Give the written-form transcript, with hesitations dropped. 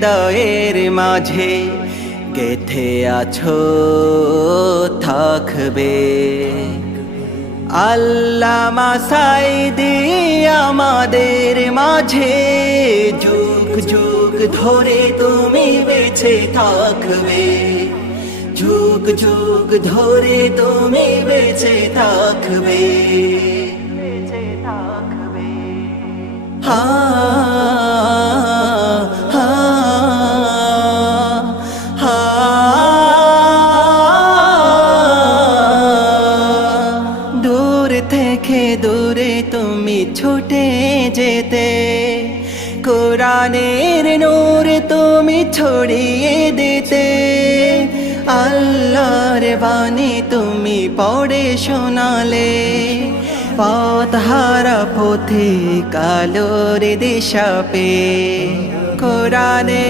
হৃদয়ের মাঝে গেথে আছো থাকবে। আল্লামা সাঈদী আমাদের মাঝে যুগ যুগ ধরে তুমি বেঁচে থাকবে। যুগ যুগ ধরে তুমি বেঁচে থাকবে। হা হা হা দূর থেকে দূরে তুমি ছুটে যেতে, কোরআনের নূর তুমি ছড়িয়ে দিতে। আল্লাহর বাণী তুমি পড়ে শোনালে, পথহারা পথিক আলোর দিশা পেয়ে কোরআনে